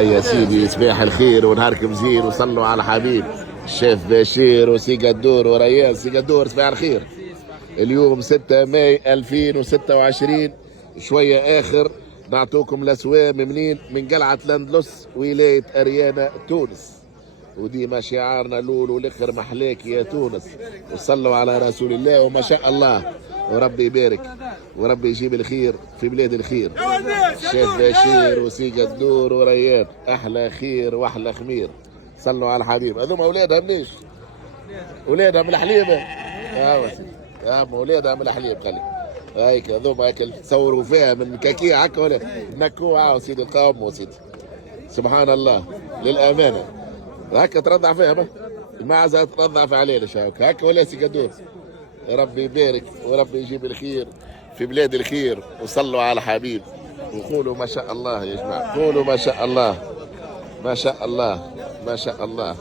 يا سيدي صباح الخير ونهاركم زين وصلوا على حبيب الشيف بشير وسي قدور وريان. سي قدور صباح الخير. اليوم 6 ماي 2026 شوية آخر نعطوكم الأسوام منين؟ من قلعة لاندلس ولاية أريانا تونس. وديما شعارنا الأول والآخر محلاك يا تونس. وصلوا على رسول الله وما شاء الله. وربي يبارك وربي يجيب الخير في بلاد الخير. شيخ بشير وسي قدور وريان احلى خير واحلى خمير. صلوا على الحبيب. هذوما اولادها منيش؟ اولادها من الحليب. اولادها من الحليب. خلي هيك هذوما هيك تصوروا فيها من كاكية هكا ولا نكوها سيدي القوم وسيدي. سبحان الله للامانه هكا ترضع فيها ما المعزه ترضع في علينا شاوك هكا ولا سي قدور. ربي يبارك وربي يجيب الخير في بلاد الخير. وصلوا على الحبيب وقولوا ما شاء الله يا جماعه. قولوا ما شاء الله ما شاء الله ما شاء الله.